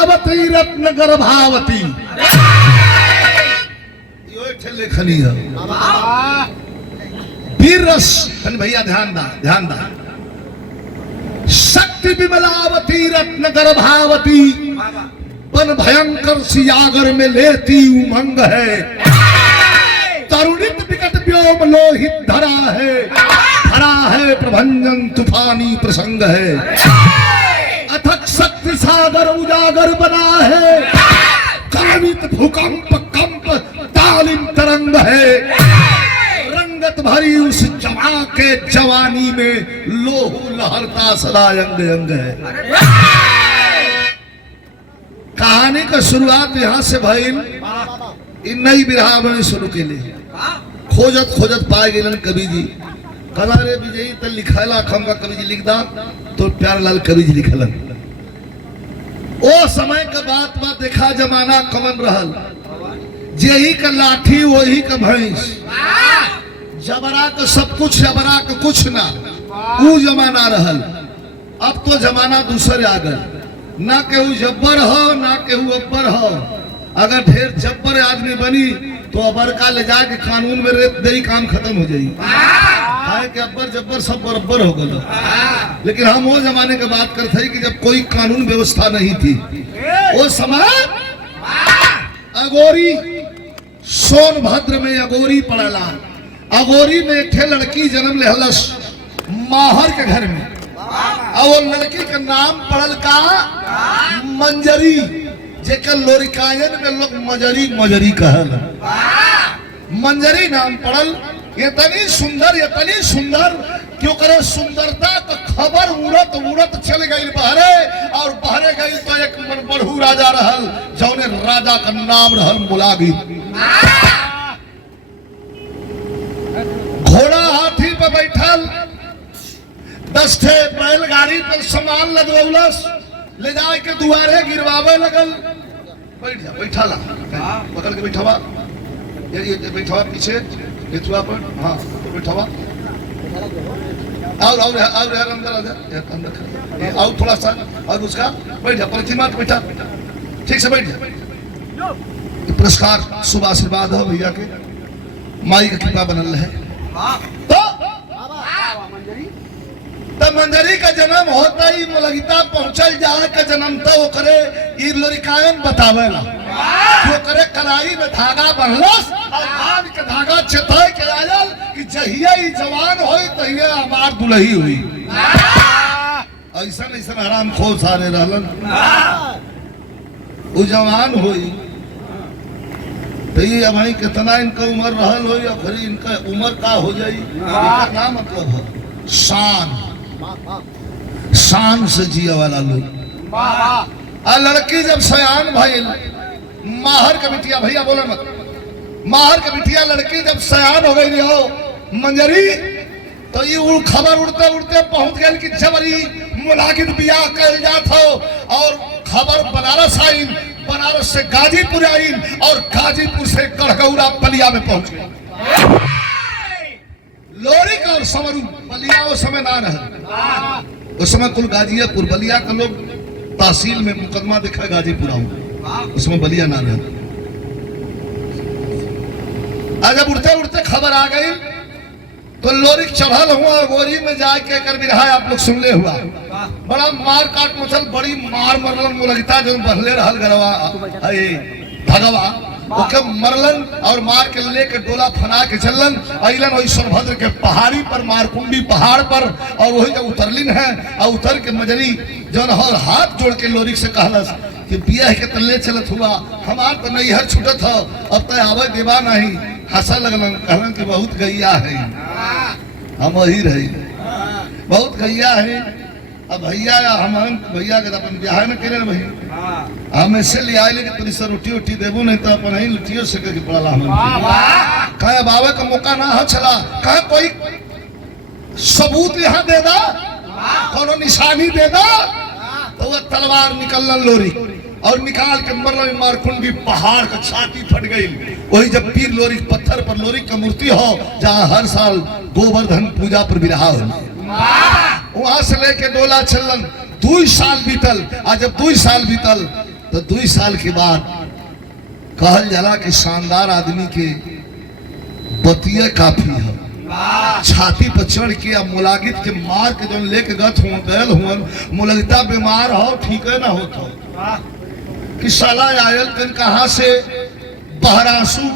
बिमलावती रत्न गर्भावती लेखनी है वीर रस। भैया ध्यान दा शक्ति बिमलावती रत्न गर्भावती बन भयंकर सियागर में लेती उमंग है। तरुणित विकट व्योम लोहित धरा है प्रभंजन तूफानी प्रसंग है। अथक शक्ति सागर उजागर बना है। कामित भूकंप कंप तालिम तरंग है। रंगत भरी उस जवा के जवानी में लोहू लहरता सदा अंग अंग है। कहानी का शुरुआत यहाँ से भइल। नई बिरहा शुरू के लिए खोजत खोजत पाए गेलन कवि जी। कला रे विजयी तो लिखला खमका कवि जी लिख दा तो प्यारलाल कवि जी लिखलन। ओ समय का बात देखा जमाना कमन रहल। जेही का लाठी वही का भैंस। जबरा का सब कुछ जबरा का कुछ ना। वो जमाना रहल। अब तो जमाना दूसरे आ गए। ना केहू जब्बर हो ना केहू अब्बर हो। अगर ढेर जब्बर आदमी बनी तो अबर का ले जाके कानून में रेत दे काम खत्म हो जाएगी। कि अब्बर जब्बर सब बराबर हो गए। लेकिन हम वो जमाने की बात करते हैं कि जब कोई कानून व्यवस्था नहीं थी। वो समय अगोरी सोनभद्र में अगोरी पड़ला। अगोरी में एक लड़की जन्म ले हलस माहर के घर में। और वो लड़की का नाम पड़ल का मंजरी, जेकर लोरिकायन में लोग मजरी कहल। मंजरी नाम पड़ल। इतनी सुंदर क्यों करे सुंदरता का खबर उड़त चल गई बहरे। और बहरे गई तो एक बढ़ू राजा रहल जौने राजा का नाम रहल मुलागी। घोड़ा हाथी पे बैठल 10 ठे बैलगाड़ी पर सामान लदवलस ले जाए के दुआरे गिरवावे लगल। बैठा ला पकड़ के बैठावा। ये बैठावा पीछे लेथुआ पर। हाँ तो बैठावा। और अंदर अंदर और थोड़ा सा और उसका बैठ जा। प्रतिमा बैठा ठीक से बैठ जा। पुरस्कार शुभ आशीर्वाद हो भैया के। माई का कृपा बनल है। तो मंजरी का जन्म होता ही मुलगिता पहुंचल जाए का जन्म तो वो करे ई लोरिकायन बतावेला। जो करे कलाई में धागा बंधलस और धान के धागा चेताय के आयल कि जहिया ही जवान होई तहिया हमार दुल्ही हुई। ऐसा हराम खोर सारे रहलन। वो जवान हुई तो ये भाई कितना इनका उम्र रहल हो या फिर इनका उम्र का हो जाई। इनका क्या मतलब है शान से जिया वाला लोग। लड़की जब सयान भइल माहर के बिटिया भैया बोला मत। माहर के बिटिया लड़की जब सयान हो गई हो मंजरी तो ये खबर उड़ते उड़ते पहुंच गए कि जबरी मुलागिन बियाह कर जात हो। और खबर बनारस आई। बनारस से गाजीपुर आई और गाजीपुर से गढ़गौरा बलिया में पहुंच गए। लोरिक और समरू बलिया उस समय ना रहे। उस समय कुल गाजीपुर बलिया का लोग तहसील में मुकदमा देखा गाजीपुर आऊं। उसमें बलिया ना रहे। जब उड़ते उड़ते खबर आ गई तो लोरिक चढ़ल हुआ गोरी में जाके कर बिरहा आप लोग सुन ले हुआ। बड़ा मार काट मचल बड़ी मार मरलन मुलगिता जो बहले रहल गरवा भगवा ओके मरलन और मार के लेके डोला फना के चलन। अइलन वही सोनभद्र के पहाड़ी पर मारकुंडी पहाड़ पर। और वही जब उतरलिन है और उतर के मजरी जौन हर हाथ जोड़ के लोरिक से कहलस कि बियाह के तल्ले चलत हुआ हमार तो नैहर छूटत हो अब तय आवे देवा नहीं। हंसा लगलन कहलन कि बहुत गैया है हम वही रही बहुत गैया है। अब भैया हम भैया के अपन ब्याह में करे भाई हम ऐसे ले आए कि तुरी से रोटी उटी देबो नहीं तो अपन ही लुटियो से के पड़ला हम कहे बाबा का मौका ना हो चला। कहे कोई सबूत यहाँ दे दा कोनो निशानी दे दा। तो वो तलवार निकललन लोरी और निकाल के मरल मारकुंडी पहाड़ का छाती फट गई। वही जब पीर लोरिक पत्थर पर लोरिक का मूर्ति हो जहाँ हर साल गोवर्धन पूजा पर बिरहा हो वहां से लेके डोला चलन 2 साल बीतल। आज जब 2 साल बीतल तो 2 साल के बाद कहल जाला कि शानदार आदमी के बतिया काफी है। छाती पर चढ़ के अब मुलागित के मार के जो लेके गत हुआ गयल हुआ मुलगिता बीमार हो ठीक है ना होता कि साला आयल कन कहाँ से बहरासू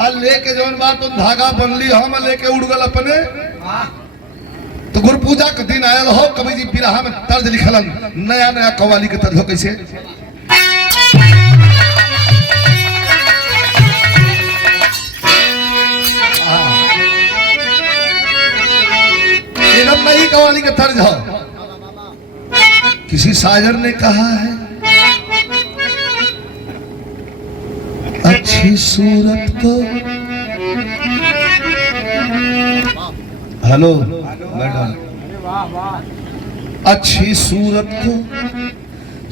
आ लेके जौन बात तो धागा बनली हम लेके उड़ गल अपने। तो गुरु पूजा के दिन आयल हो कवि जी बिरहा में तर्ज लिखलन नया नया कव्वाली के तर्ज हो कैसे एकदम नई कव्वाली का तर्ज हो। किसी शायर ने कहा है अच्छी सूरत को हेलो मैडम अच्छी सूरत को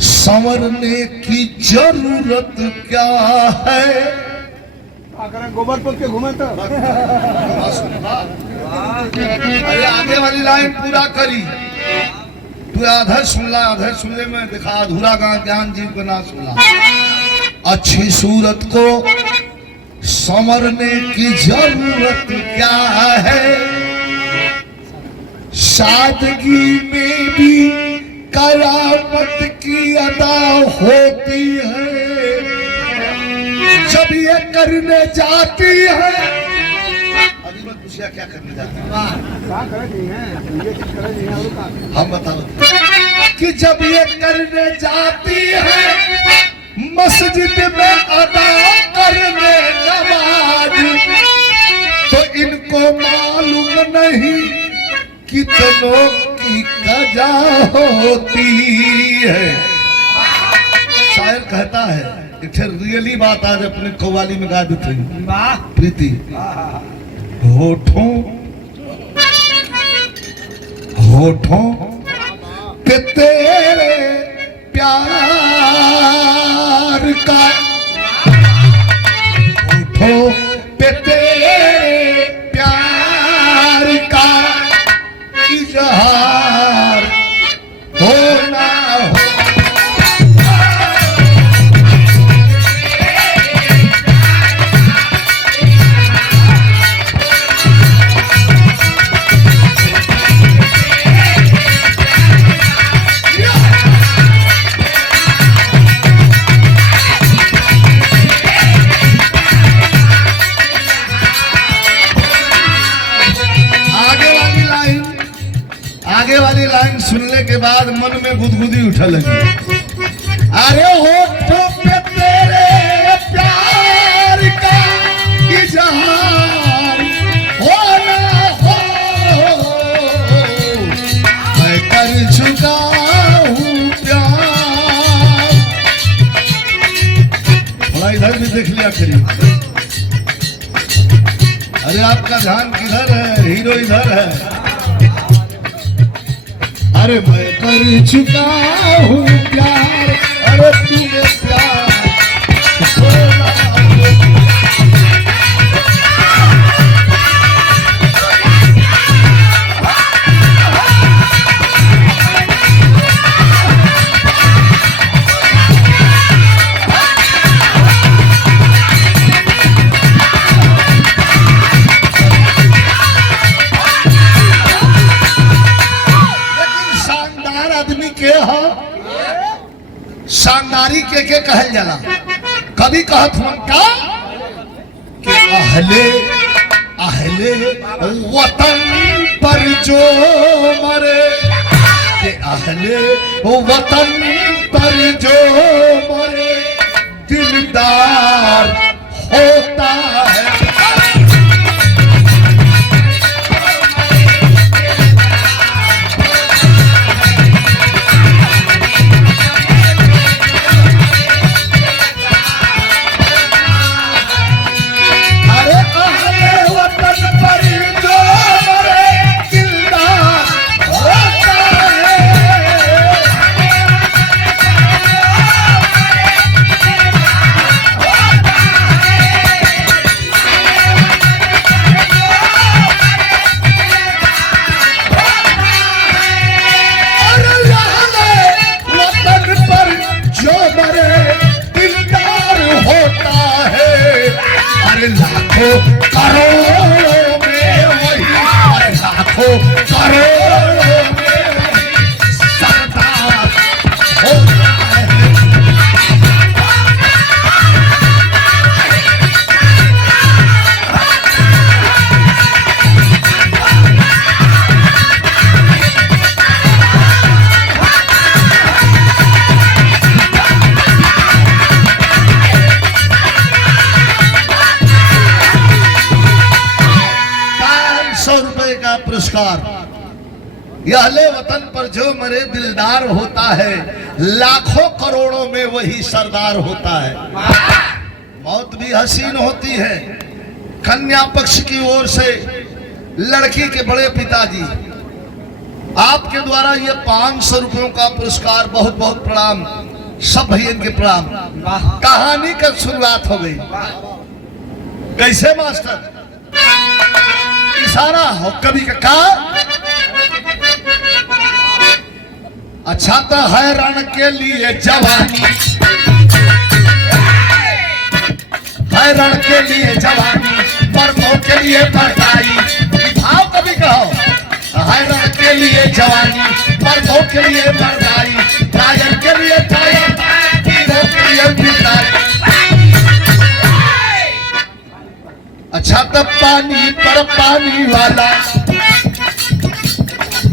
संवरने की जरूरत क्या है। गोबर पोत के घूमे तो अरे आगे वाली लाइन पूरा करी तू आधा सुनला आधा सुनले में दिखा अधूरा ज्ञान जीव को ना सुनला। अच्छी सूरत को संवरने की जरूरत क्या है। सादगी में भी करामत की अदा होती है। जब ये करने जाती है अभी मत पूछिए क्या करने जाती है हम बताओ कि जब ये करने जाती है मस्जिद में अदा करने नमाज तो इनको मालूम नहीं कितनों की कजा होती है। शायर कहता है एक रियली बात आज अपने कव्वाली में गा देते हैं प्रीति होठों होठों पे तेरे प्यार का होठों पे तेरे प्यार का इजहार होना हो। आगे वाली लाइन सुनने के बाद मन में गुदगुदी उठा लगी। अरे होठों पे तेरे प्यार का इजहार होना हो मैं कर चुका हूँ प्यार। थोड़ा इधर भी देख लिया करिए। अरे आपका ध्यान किधर है हीरो इधर है। अरे मैं कर चुका हूँ प्यार अरे तुम्हें प्यार शानदारी के कहल जाला। कभी कहत हम का कि अहले अहले वतन पर जो मरे कि अहले वतन पर जो मरे दिलदार होता है। लाखों करोड़ों में वही, लाखों करोड़ों में वही सरदार होता है। ₹500 का पुरस्कार। यह अहले वतन पर जो मरे दिलदार होता है, लाखों करोड़ों में वही सरदार होता है। मौत भी हसीन होती है। कन्या पक्ष की ओर से लड़की के बड़े पिताजी, आपके द्वारा ये ₹500 का पुरस्कार, बहुत बहुत प्रणाम, सब भैया के प्रणाम। कहानी का शुरुआत हो गई। कैसे मास्टर? इशारा हो कभी का अच्छा तो है रण के लिए जवानी, है रण के लिए जवानी, मर्दों के लिए बड़ाई। भाव कभी कहो, है रण के लिए जवानी, मर्दों के लिए बड़ाई, टायर के लिए टायर, हीरो के लिए पिटाई। अच्छा तब पानी पर पानी वाला,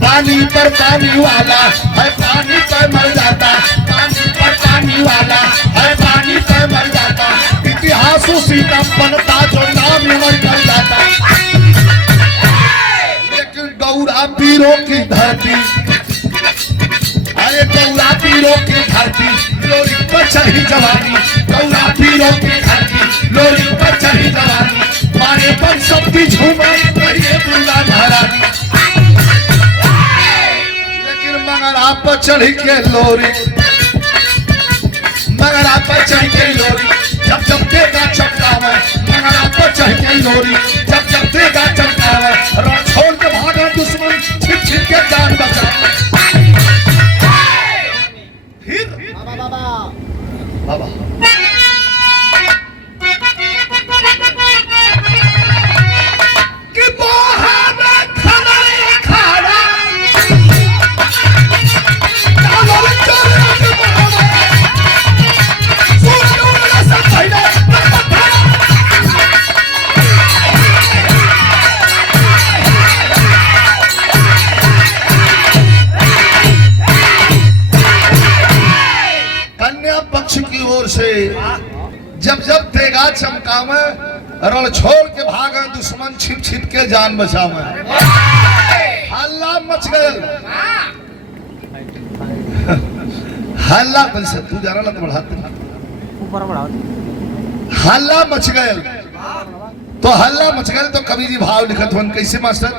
पानी पर पानी वाला है, पानी पर मर जाता, पानी पर पानी वाला है, पानी पर मर जाता। इतिहास उसी का बनता जो नाम उमर कर जाता। लेकिन गौरा पीरों की धरती, अरे गौरा पीरों की धरती, लोरी पर चढ़ी जवानी, गौरा पीरों की धरती, लोरी पर चढ़ी जवानी। मारे पर सबकी झूमर कहिए दुर्गा महारानी। लेकिन मगर आप पर चढ़ी के लोरी, मगर आप पर चढ़ के लोरी, जब जब देगा चमकावे, मगर आप पर चढ़ के लोरी, जब जब देगा चमकावे, रण छोड़ के भागा दुश्मन, छिप छिप के जान बचा। फिर बाबा जब जब तेगा चमकावे, रण छोड़ के भागे दुश्मन, छिप छिप के जान बचावे। हल्ला मच गए, हल्ला कैसे तू जा रहा बढ़ाते, हल्ला मच गए। तो हल्ला मच गए तो कवि जी भाव लिखत हुन कैसे मास्टर?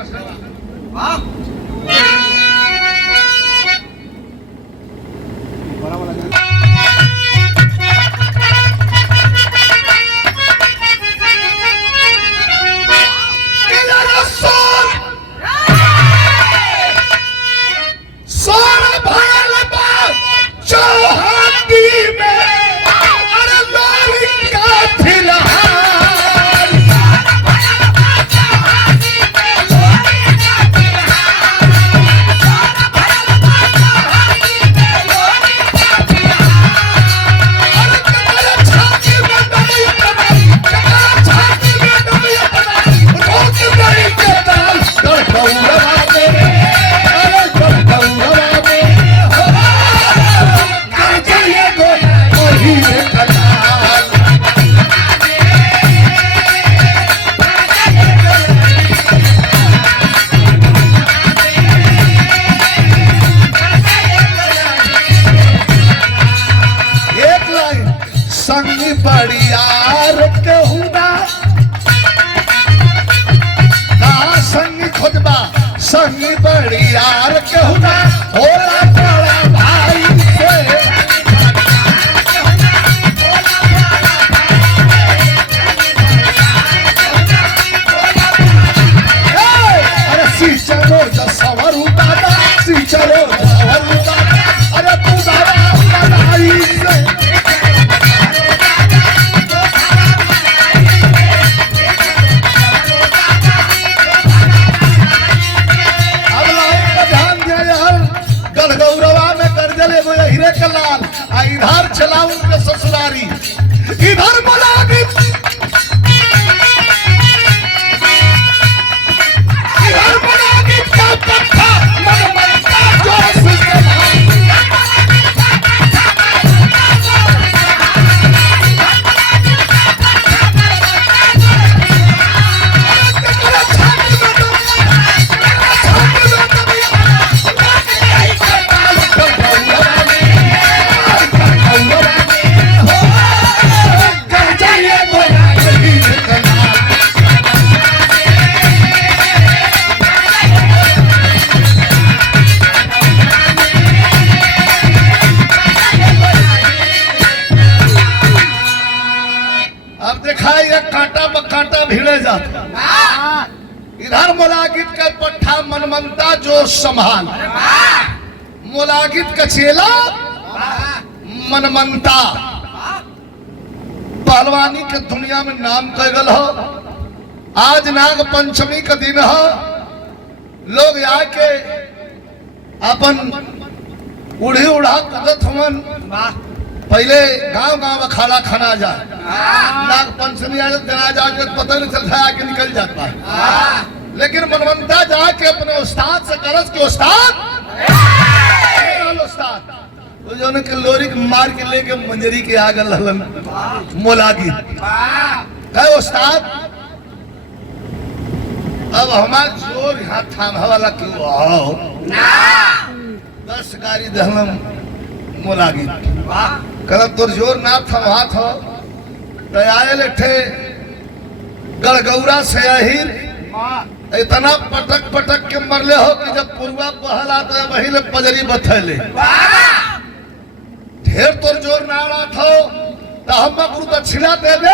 संगी बड़ी यार कहूना होला बड़ा भाई से। अरे सी चलो सवर उतारा, सी चलो सवर उतारा, अरे तू दादा लड़ाई से। ससुरारी इधर मुलागित इधर मुलागित का पट्टा मनमनता जोश से इधर मुलागित का पट्टा मनमनता जो संभाल मुलागित का चेला मनमनता पहलवानी के दुनिया में नाम कैगल हो। आज नाग पंचमी का दिन हो, लोग आके अपन उड़ी उड़ा कदत हमन पहले गांव गांव अखाड़ा खाना जाए, नाग पंचमी आ जना जाके पता नहीं चलता आके निकल जाता है। लेकिन मनमनता जाके अपने उस्ताद से करस के उस्ताद तो जो ने लोरी मार के लेके मंजरी के आगे ललन मुलागी कहे उस्ताद अब हमार जोर यहाँ थामा वाला क्यों आओ 10 गाड़ी दहलम मुलागी कल तोर जोर ना थमा थो दयाले लेठे गड़गौरा से अहिर इतना पटक पटक के मरले हो कि जब पुरवा बहला तो वही ले पजरी बथैले ढेर तोर जोर ना रहा थो तो हम गुरु दक्षिणा दे दे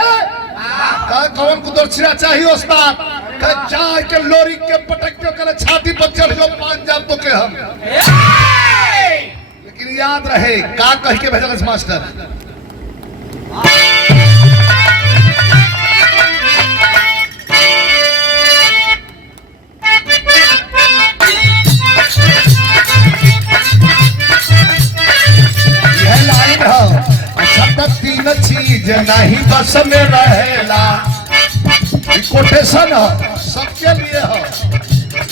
कौन को दक्षिणा चाहिए उस्ताद जा के लोरी के पटक के करे छाती पर चढ़ जो 5 जाब तो के हम लेकिन याद रहे का कह के भेजल मास्टर यह लाइन है शब्द 3 चीज नहीं बस में रहेला कोटेशन है सबके लिए है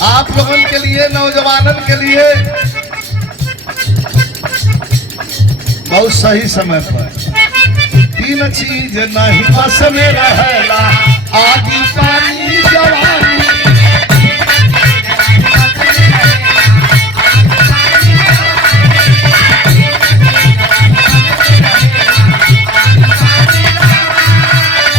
आप लोगों के लिए नौजवानों के लिए बहुत सही समय पर 3 चीज नहीं बस में रहेला आदि पानी जवानी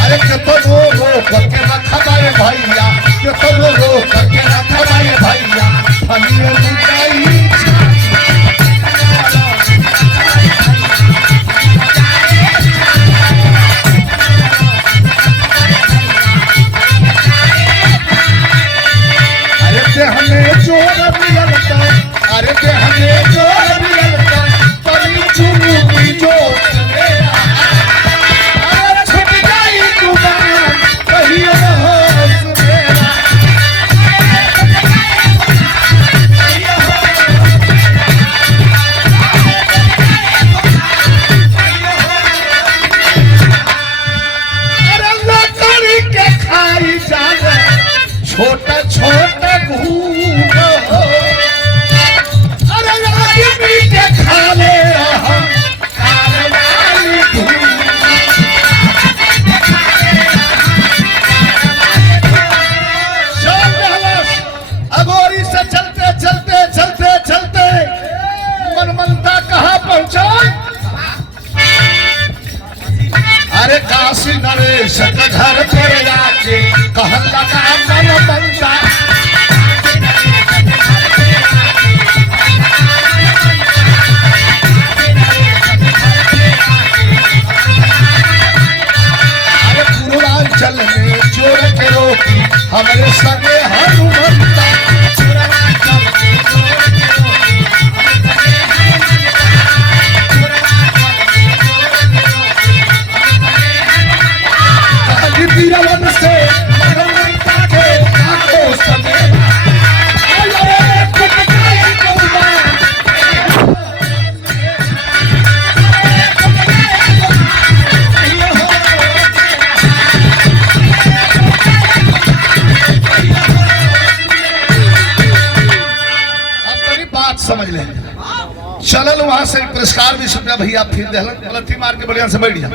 अरे कितनो रोक के रखबाए भैया कितनो रोक के रखबाए भैया हमें लुटाई हमें जोर मिलता अरे ते हमें जोर मिलता तभी चुनू की जोर अरे छुट गई दुकान कहीं होश मेरा अरे लकड़ी के खाई जाने छोटा छोटा अरे काशी नरेश के घर पर जाके कहन लगा मन बनता अरे पूर्वांचल में चोर के रोकी हमारे सगे हनुमंता वीरवन से मनमनता के आंखों समेत अरे कुछ गई पुरस्कार 20 रुपया भैया फिर दहलन पलथी मार के बढ़िया से बैठ जा।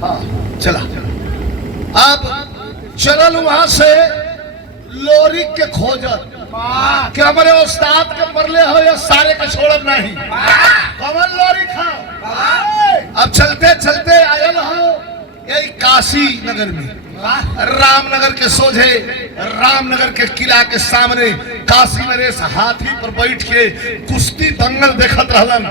हाँ चला। अब चलल वहां से लोरी के खोजत कि हमारे उस्ताद के मरले हो या सारे के छोड़ब नहीं। कमल लोरी खा। अब चलते चलते आयल हो यही काशी नगर में, रामनगर के सोझे, रामनगर के किला के सामने काशी नरेश हाथी पर बैठ के कुश्ती दंगल देखत रहलन।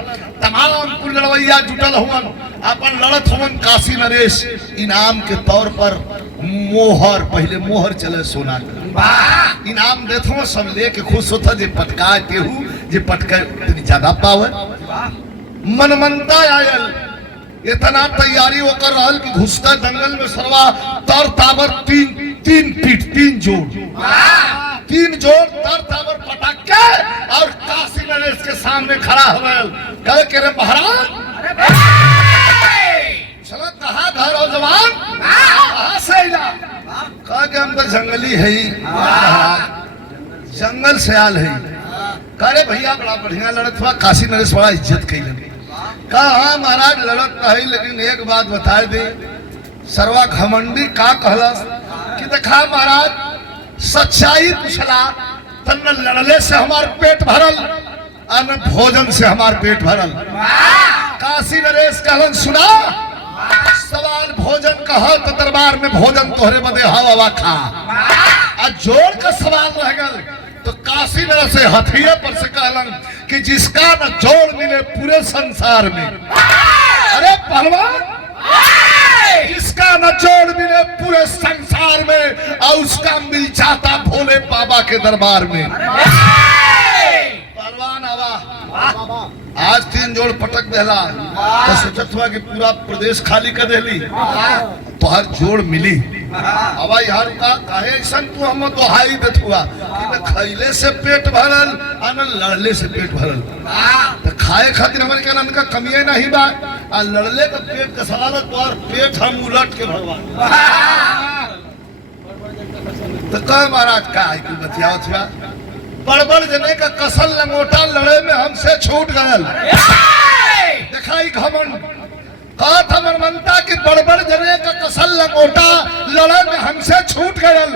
तमाम कुल लड़वैया जुटल हुवन, अपन लड़त हुवन। काशी नरेश इनाम के तौर पर मोहर, पहले मोहर चले सोना का इनाम देथो, सब लेके खुश होता। जे पटका केहू जे पटका ज्यादा पावे। मनमनता आयल, इतना तैयारी होकर रहल कि घुसता दंगल में सरवा तर ताबर तीन जोड़ तर ताबर पटाखे और काशी नरेश के सामने खड़ा हो गए। कहे रे महाराज चलो कहा घर हो जवान, कहा से इला? कहा कि हम तो जंगली है, जंगल से आल है। कहे भैया बड़ा बढ़िया लड़त हुआ, काशी नरेश बड़ा इज्जत कैलन। कहा हाँ महाराज लड़त नहीं, लेकिन एक बात बता दे, सरवा घमंडी का कहलस कि देखा महाराज सच्चाई पूछला तन लड़ले से हमार पेट भरल और न भोजन से हमार पेट भरल। काशी नरेश कहलन सुना, सवाल भोजन कहा तो दरबार में भोजन तोहरे बदे हवा खा। जोड़ का सवाल रह गल तो काशी नरेश से हथिये पर से कहलन कि जिसका न जोड़ मिले पूरे संसार में, अरे पहलवान जिसका न जोड़ मिले पूरे संसार में और उसका मिल जाता भोले बाबा के दरबार में। पहलवान आवा आज 3 जोड़ पटक देला तो सोचत हुआ कि पूरा प्रदेश खाली कर देली तो हर जोड़ मिली। अब यार का काहे ऐसन तू हम दोहाई देत हुआ कि न खइले से पेट भरल और न लड़ले से पेट भरल। तो खाए खातिर हमारे के आनंद का कमी नहीं बा, और लड़ले का पेट का सवाल और पेट हम उलट के भगवान। तो कह महाराज का है कि बतियाओ था बड़बड़ जने का कसल लंगोटा लड़े में हमसे छूट गयल। दिखाई घमंड कहा था मनमनता की बड़बड़ जने का कसल लंगोटा लड़े में हमसे छूट गयल।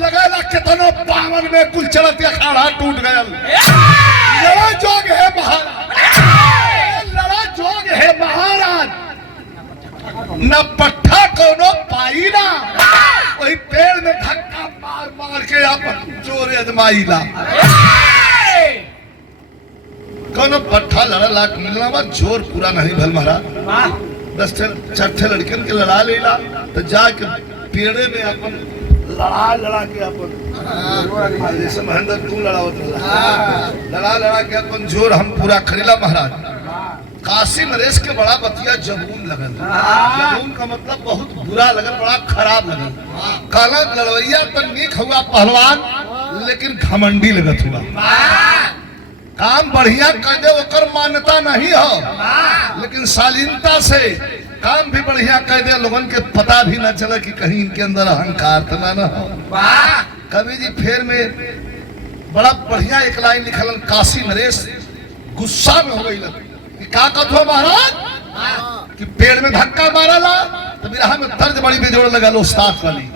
लगेला कितनो पावन में कुल चलत अखाड़ा टूट गयल। लड़ा जोग है महाराज, लड़ा जोग है महाराज, न पट्ठा कोनो पाई ना, वही पेड़ में धक्का मार मार के अपन जोर अजमाईला। कोनो पट्ठा लड़ा लाख मिलना बा जोर पूरा नहीं भल महाराज। 10 4 लड़कियन के लड़ा लेला तो जाके पेड़े में अपन लड़ा के अपन जैसे महेंद्र तू लड़ा के अपन जोर हम पूरा खरीला महाराज। काशी नरेश के बड़ा बतिया जबून लगल। जबून का मतलब बहुत बुरा लगल, बड़ा खराब लगल। काला लड़वैया तो नीक हुआ पहलवान, लेकिन घमंडी लगत हुआ। काम बढ़िया कर दे ओकर मान्यता नहीं हो, लेकिन शालीनता से काम भी बढ़िया कर दे, लोगन के पता भी न चले कि कहीं इनके अंदर अहंकार तो ना हो। कवि जी फेर में बड़ा बढ़िया एक लाइन लिखलन। काशी नरेश गुस्सा में हो गई क्या कथो महाराज कि पेड़ में धक्का मारा ला तो मेरा में तर्ज बड़ी बेजोड़ लगा लो साथ वाली।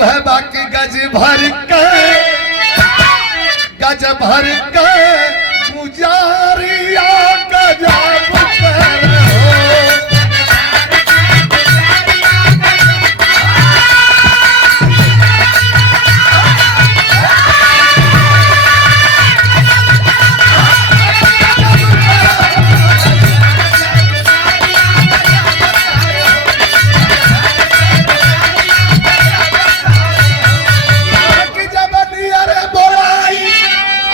है बाकी गज भर के पुजारिया गजब कर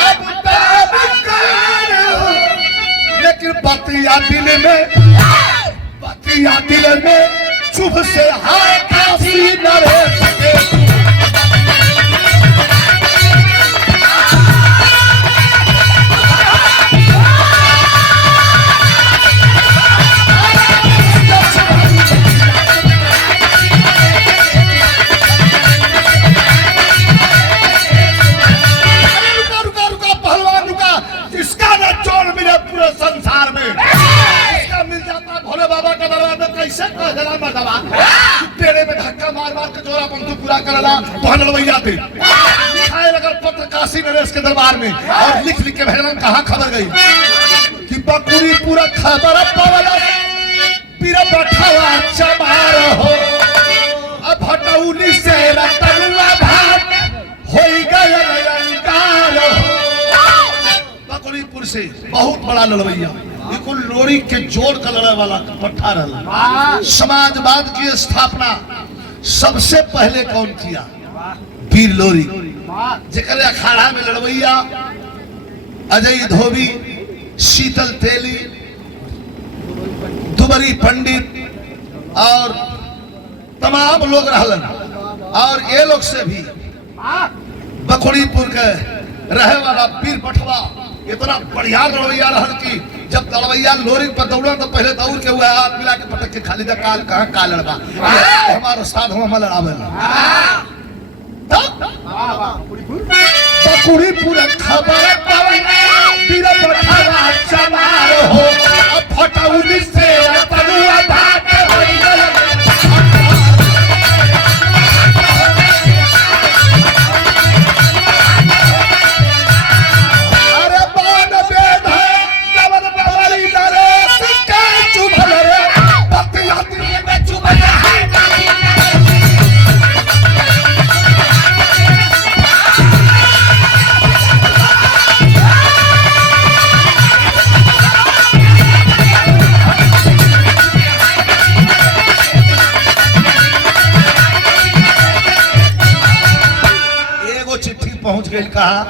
अब जाते। लिखाए लगा पत्र काशी नरेश के दरबार में और लिख लिख के भेजलन। कहाँ खबर गई कि बकुरी पूरा खबर पावला पीरा बैठावा चमार हो। अब हटौली से रतनुआ भाट होई गए अंगार हो। बकुरीपुर से बहुत बड़ा लड़वैया बिल्कुल लोरी के जोड़ का लड़े वाला पट्टा रहा। समाजवाद की स्थापना सबसे पहले कौन किया? वीर लोरी। जेकर अखाड़ा में लड़वैया अजय धोबी, शीतल तेली, दुबरी पंडित और तमाम लोग रहलन। और ये लोग से भी बकुड़ीपुर के रहे वाला वीर पठवा इतना बढ़िया लड़वैया रहल कि जब लड़वैया लोरी पर दौड़ा तो पहले दौड़ के हुआ हाथ मिला के पटक के खाली दा काल कहाँ का लड़वा हमारा उस्ताद हम लड़ावे बकुड़ीपुर खबर वीर पठवा चमार हो। अब फटौली से तनुआ भाट होई गए। पहुंच गई कहा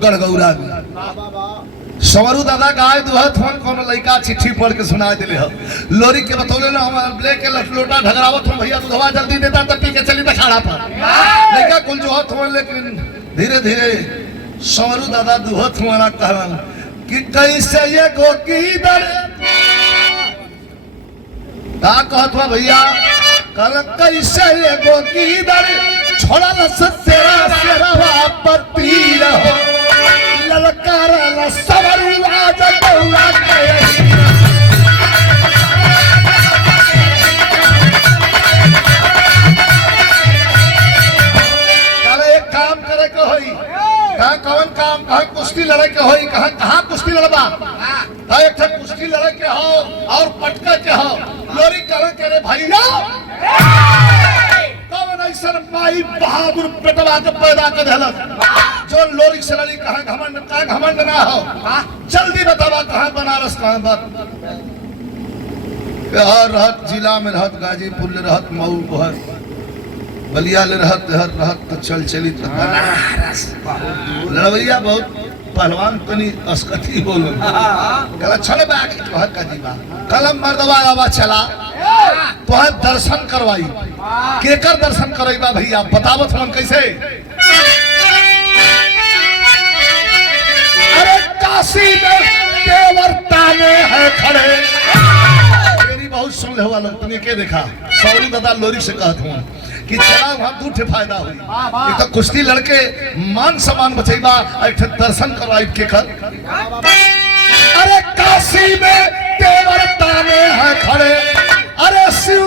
गड़गौरा में। समरू दादा गाय दुहत हम कौन लड़का चिट्ठी पढ़ के सुना दिले हो। लोरी के बतौले ना हम लेके लटलोटा ढगरावत हम भैया दूधवा जल्दी देता तब पी के चली खाड़ा पर लड़का कुल जो हत हम। लेकिन धीरे धीरे समरू दादा दुहत हमारा कहलन कि कैसे ये गोकी दर का कहत हुआ भैया कल कैसे ये गोकी दर छोड़ा तेरा सेरवा पर तीर हो ललकारा सवरुआ जगौरा के। एक काम करे के होई कहाँ कौन काम कहाँ कुश्ती लड़े के होई कहाँ कहाँ कुश्ती लड़बा एक कुश्ती लड़े के हो और पटके के हो। लोरी करे के रे भैया माई बहादुर बेटवा के पैदा कर दिलक जो लोरी से लड़ी कहाँ घमंड ना हो। जल्दी बतावा कहाँ बनारस कहाँ रहत जिला में रहत गाजीपुर ले रहत मऊ बहर बलिया ले रहत रहत तो चल चली तो बनारस लड़वैया बहुत पहलवान तनी अस्कती हो लो कला चल बाकी तोहर का जीवा कलम मर्दवा आवा चला तोहर दर्शन करवाई केकर दर्शन करैबा भैया बतावत हम कैसे। अरे काशी में देवर ताने हैं खड़े मेरी बहुत सुन ले हुआ लोग तुमने के देखा। सौरू दादा लोरी से कहत हूँ कि चला वहां दू ठे फायदा हुई। एक तो कुश्ती लड़के मान सम्मान बचेबा एक दर्शन करवाई के कर। अरे काशी में देवर ताने हैं खड़े। अरे शिव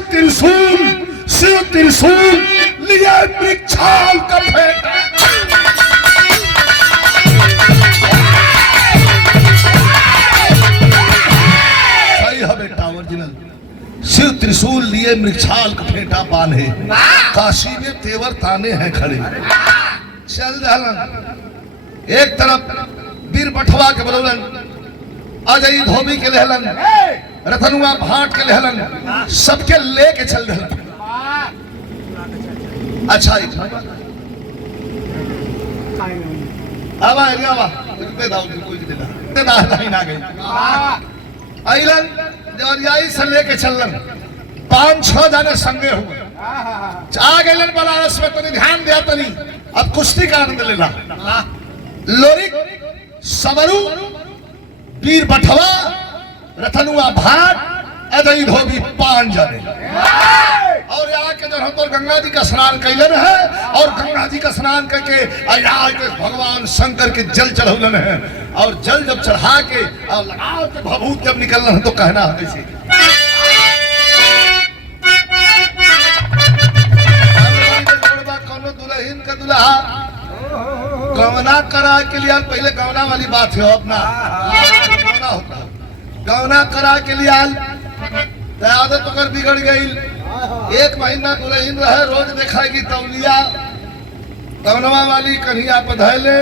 त्रिशूल लिए वृक्षाल का फेंका। सही है बेटा ओरिजिनल। शिव त्रिशूल लिए मृक्षाल का फेंटा बांधे काशी में तेवर ताने हैं खड़े। चल दहलन एक तरफ वीर पठवा के बलौलन अजय धोबी के लहलन रतनुआ भाट के लहलन सबके लेके चल दहलन। अच्छा अब आवा दे दाऊ कोई दे दा नहीं ना गई आइलन जवरियाई से लेके चलन 5-6 जाने संगे हुए आ गए बनारस में। तनी ध्यान दिया तनी अब कुश्ती का आनंद लेना। लोरी सबरू वीर बठवा रतनुआ भाट अजय धोबी 5 जाने और यहाँ के जब हम तो गंगा जी का स्नान कैलन है और गंगा जी का स्नान करके के भगवान शंकर के जल चढ़ौलन है और जल जब चढ़ा के और लगा के भभूत जब निकलना है तो कहना है कैसे। दुल्हन का कहा गवना करा के लिए पहले गवना वाली बात है अपना गवना होता गवना करा के लिए आदत तो कर बिगड़ गई 1 महीना दुल्हन रहे रोज देखाएगी तौलिया गवनवा वाली कन्हैया पधै ले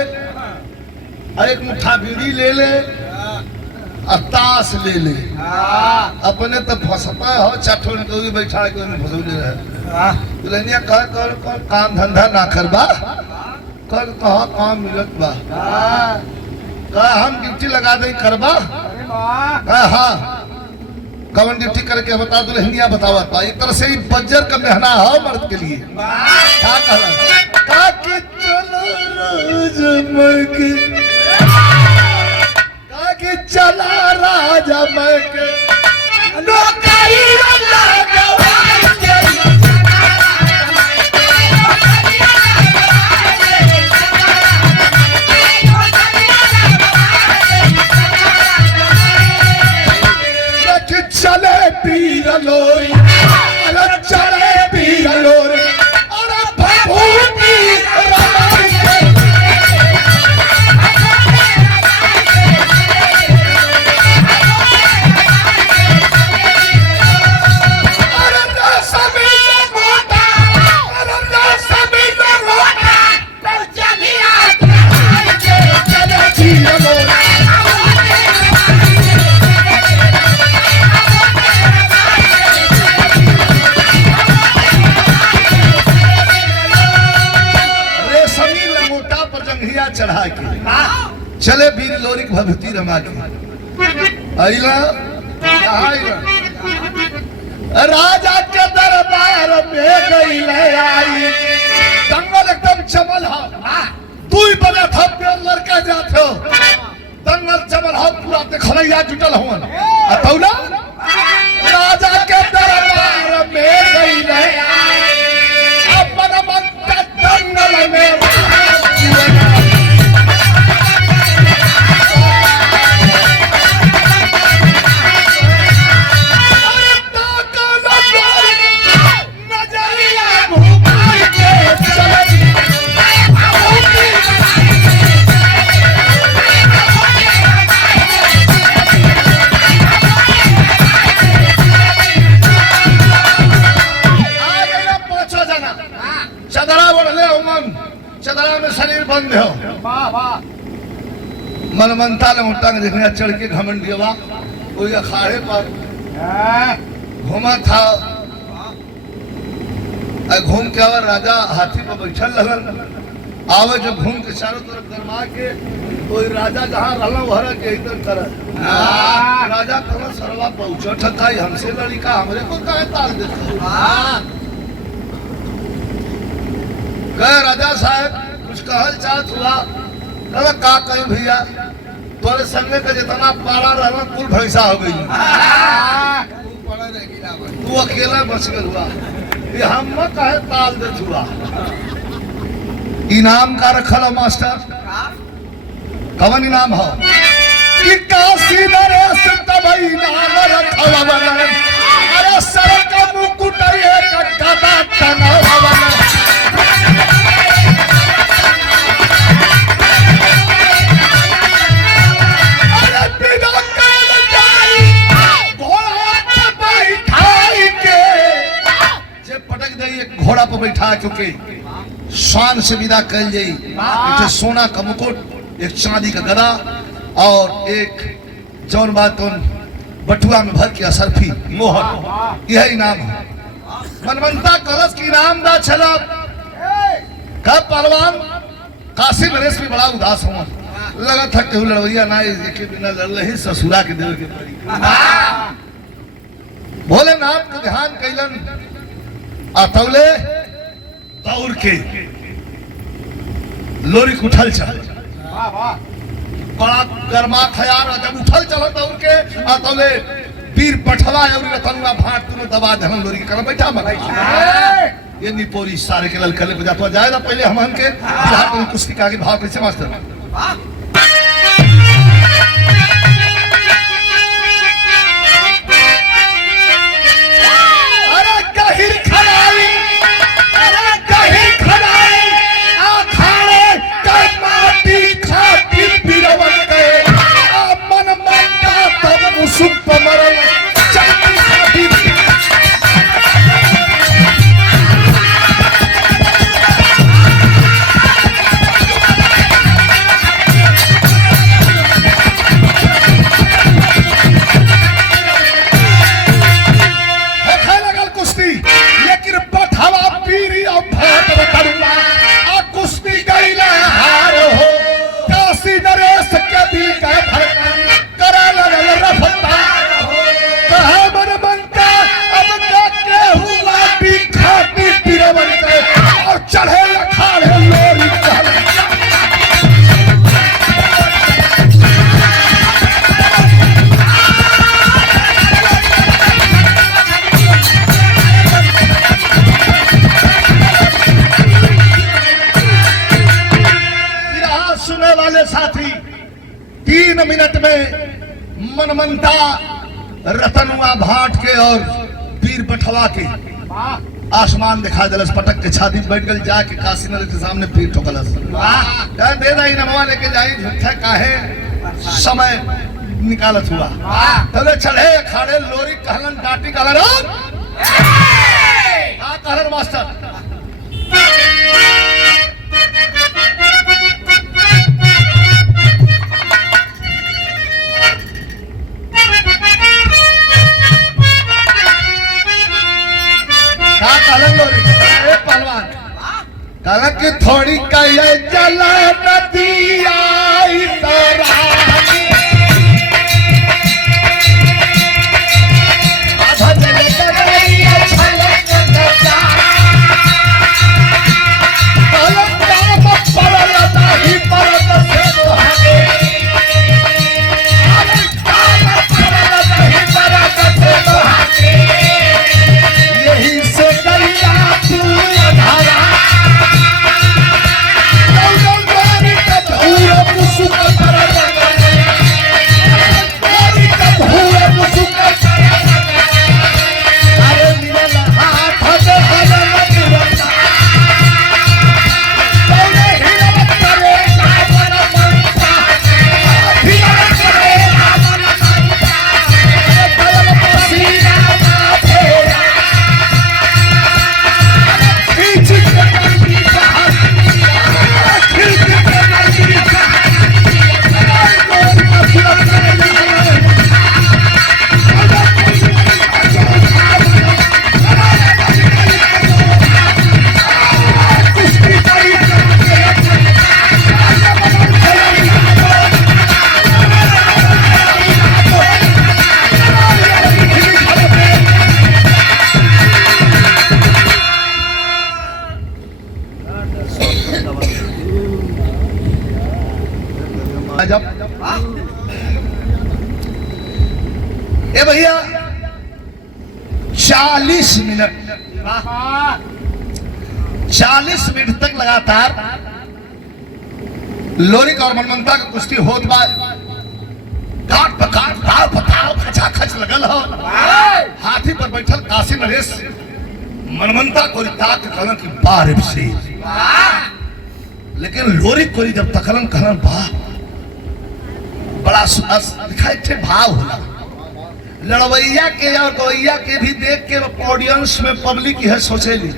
और एक मुट्ठा बीड़ी ले ले ताश ले ले अपने तो फंसता हो चठो ने बैठा के फंसौले रहे दुल्हनिया कर काम धंधा ना करबा कर कहा काम मिलत बा कहा हम ड्यूटी लगा दे करबा हाँ कवन ड्यूटी करके बता दुल्हनिया बतावा था एक तरह से ही बज्जर का मेहना है मर्द के लिए क्या कहला कि चलो रोज मगे कि चला राजा मगे नौकरी चले पीर लोरी अरे चले पीर लोरी अरे भभूति चढ़ा के चले वीर लोरिक भभूति रमा के आइला राजा के दरबार में गई आई दंगल एकदम चमल हा दुई बने था पेड़ लड़का जाते हो दंगल चमल हा पूरा देखलैया जुटल हुआ अतौला राजा के दरबार में गई आई अपन मन का दंगल में चदरा में शरीर बंद हो मनमनता ने उठा देखने चढ़ के घमंड दिया कोई अखाड़े पर घूमा था घूम के आवर राजा हाथी पर बैठल रहलन आवे जब घूम के चारों तरफ गरमा के कोई राजा जहाँ रहला वहरा के इधर कर राजा कहा सरवा पहुंचो ठकाई हमसे लड़का हमरे को कहे ताल देता कहे राजा साहब कुछ कहल चाहत हुआ कहला का कहीं भैया तोरे संगे का जितना पारा रहना कुल भैंसा हो गई तू अकेला बच गल हुआ ये हम न कहे ताल दे हुआ इनाम का रखल हो मास्टर कवन इनाम हो कि काशी नरेश तबई नाम रखल बन अरे सर का मुकुट एक गदा तनवा बन घोड़ा पर बैठा चुके शान से विदा कर जाई एक सोना का मुकुट एक चांदी का गदा और एक जौन बात बटुआ में भर के असरफी मोहर यह इनाम है मनमनता कलश की इनाम दा छला कब पहलवान काशी नरेश भी बड़ा उदास हुआ लगा था कि लड़वैया ना के बिना लड़ रही ससुरा के देव के पड़ी भोलेनाथ का ध्यान कैलन अतौले दौड़ के लोरी उठल चल बड़ा गर्मा खयार जब उठल चल दौड़ के अतौले वीर पठवा और रतनुआ भाट तुम दबा धन लोरी के कर बैठा मनाई ये निपोरी सारे के ललकले बजा तो जाएगा पहले हम के बिहार में कुश्ती का आगे भाव कैसे मास्टर दिल का धड़कन करा लगल रफ्तार कहा मन मनता अब के हुआ बिखाती पिरवन के और चढ़े अखाड़े लोरी कहल सुने वाले साथी 3 मिनट में मनमनता रतनुआ भाट के और पीर बठवा के आसमान दिखा दिलस पटक के छाती बैठ गल जाके काशी नदी के सामने पीर ठोकलस दे दई नमवा लेके जाई झूठा काहे समय निकालत हुआ तले चढ़े अखाड़े लोरी कहलन डाटी कहलन कहलन मास्टर पहलवान कहा कि थोड़ी कहे जला नदी आई जब ए भैया 40 मिनट तक लगातार लोरिक और मनमनता का कुश्ती होत बा काट पकाट दाव पताव खचा खच लगल हो हाथी पर बैठल काशी नरेश मनमनता को ताक कहलन की बारिश से लेकिन लोरिक को जब तकलन कहलन बा बड़ा दिखाई थे भाव होला लड़वैया के और गवैया के भी देख के ऑडियंस में पब्लिक यह सोचेली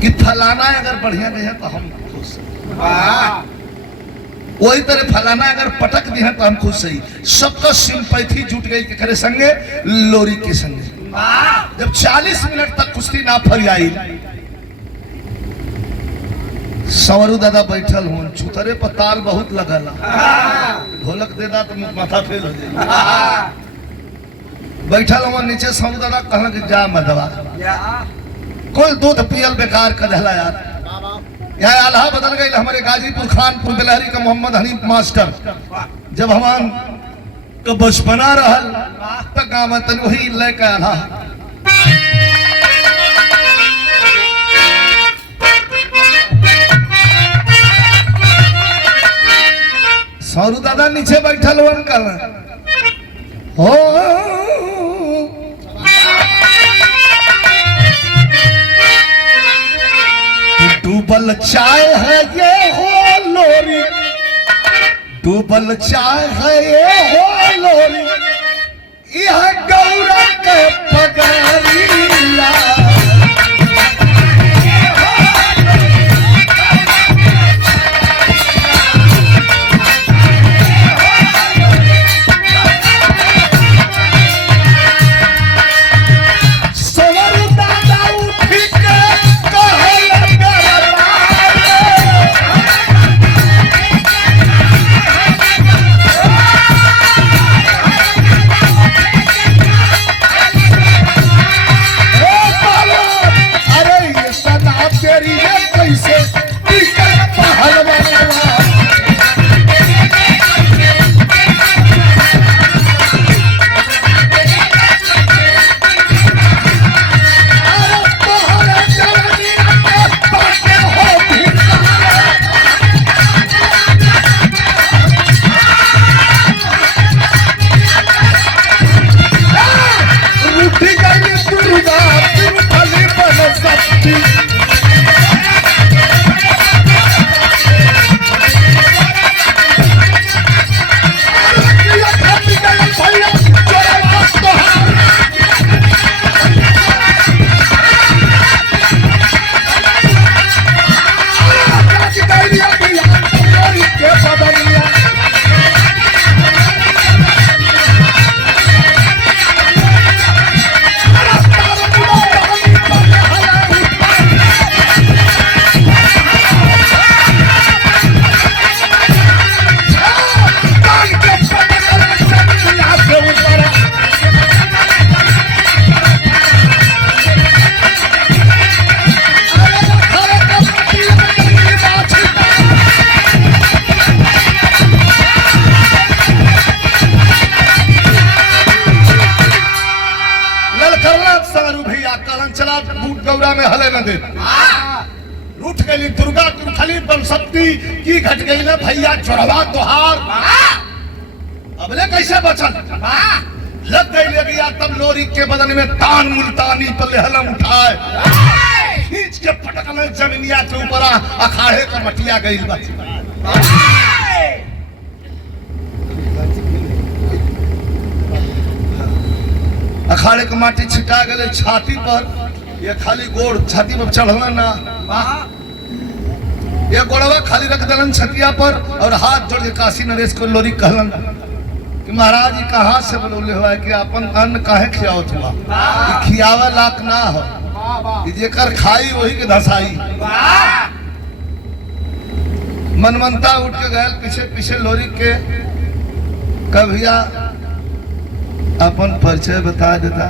कि फलाना अगर बढ़िया नहीं है तो हम खुश वही तरह फलाना अगर पटक दी है तो हम खुश सही सबका सिंपैथी जुट गई के करे संगे लोरी के संगे जब 40 मिनट तक कुश्ती ना फरियाई सवरू दादा बैठल हूँ चुतरे पर ताल बहुत लगल ढोलक देदा तो माथा फेल हो जाए बैठल हूँ नीचे सवरू दादा कहला कि जा मदवा कोई दूध पियल बेकार कर दिला यार यहाँ आल्हा बदल गई हमारे गाजीपुर खानपुर बिलहरी का मोहम्मद हनीफ मास्टर जब हमान तो बचपना रहल तक गाँव तन वही लेकर आल्हा सौरू दादा नीचे बैठल वन कर हो डूबल चाय है ये हो लोरी डूबल चाय है ये हो लोरी यह गौरा के पगरिया दुर्गा कुंथली बलशक्ति की घट गई ना भैया चोरवा तोहार अबले कैसे बचल लग गई ले गया तब लोरी के बदन में तान मुल्तानी पर लेहलम उठाए खींच के पटकल जमीनिया के ऊपर अखाड़े का मटिया गई अखाड़े के माटी छिटा गए छाती पर ये खाली गोड़ छाती पर चढ़ल ना ये गोड़वा खाली रख दलन छतिया पर और हाथ जोड़ के काशी नरेश को लोरी कहलन कि महाराज जी कहाँ से बोले हुआ है कि अपन अन्न काहे खियावत हुआ खियावा लाक ना हो जेकर खाई वही के धसाई मनमनता उठ के गए पीछे पीछे लोरी के कभिया अपन परिचय बता देता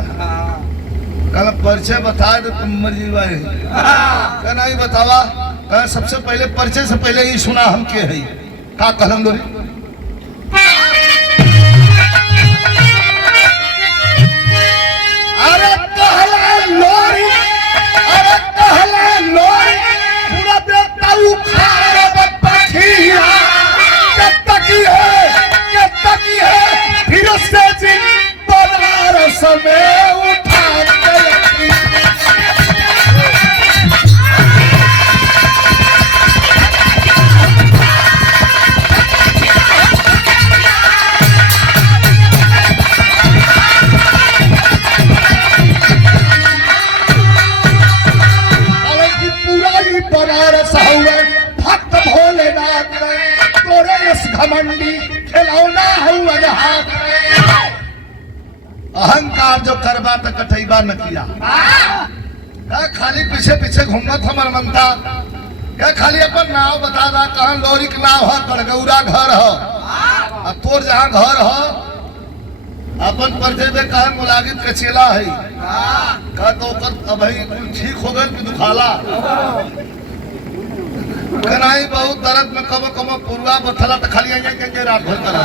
कल परिचय बता दे तुम मर जीवा क्या नहीं बतावा कल सबसे पहले परिचय से पहले ही सुना हम के है का कहलन लोरी अरे कहला लोरी पूरा बेटा उखाड़ बखिया कितना की है फिर से जिन बनारस में उठा बनारस हुए भक्त भोलेनाथ तोरे इस घमंडी खिलौना हुए अहंकार जो करबा तो कटैबा न किया क्या खाली पीछे पीछे घूमत हमर मनता क्या खाली अपन नाव बता रहा कहाँ लोरी के नाव है कड़गौरा घर है तोर जहाँ घर है अपन परिचय में कहा मुलागित के चेला है का तो अब ठीक हो गए दुखाला कनाई बहुत दर्द में कब कब पुरवा बथला तो खाली के रात भर करा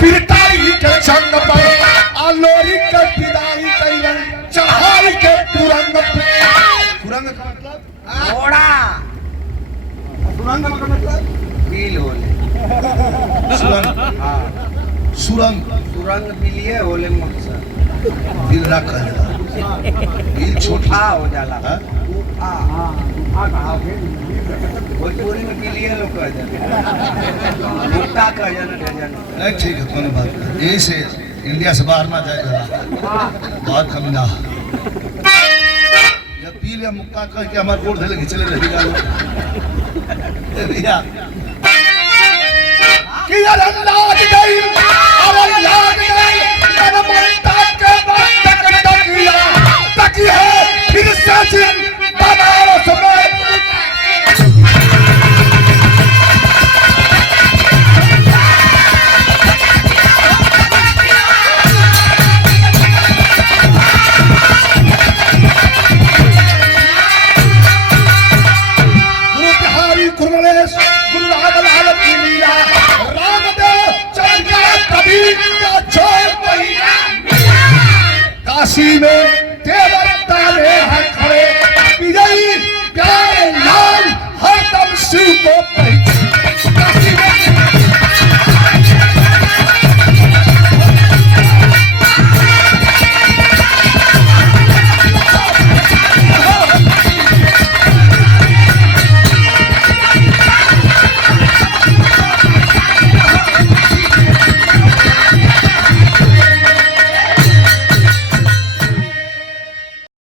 पिरताई के संग पर आलोरी के विदाई कैलन चढ़ाई के तुरंग पे तुरंग का मतलब घोड़ा सुरंग का मतलब बिल होले सुरंग सुरंग सुरंग बिलिए होले मकसद बिल ना कहला बिल छोटा हो जाला हां हां कहा भोजपुरी में बिलिए लोग कह जाते मुक्ता कह जाना नहीं ठीक है कोनो बात नहीं यही से इंडिया से बाहर ना जाएगा बहुत कम ना या बिल या मुक्का कह के हमारे गोड़ धले चले रहेगा भैया कि अल्लाह गई मन मनता के बात तक है फिर से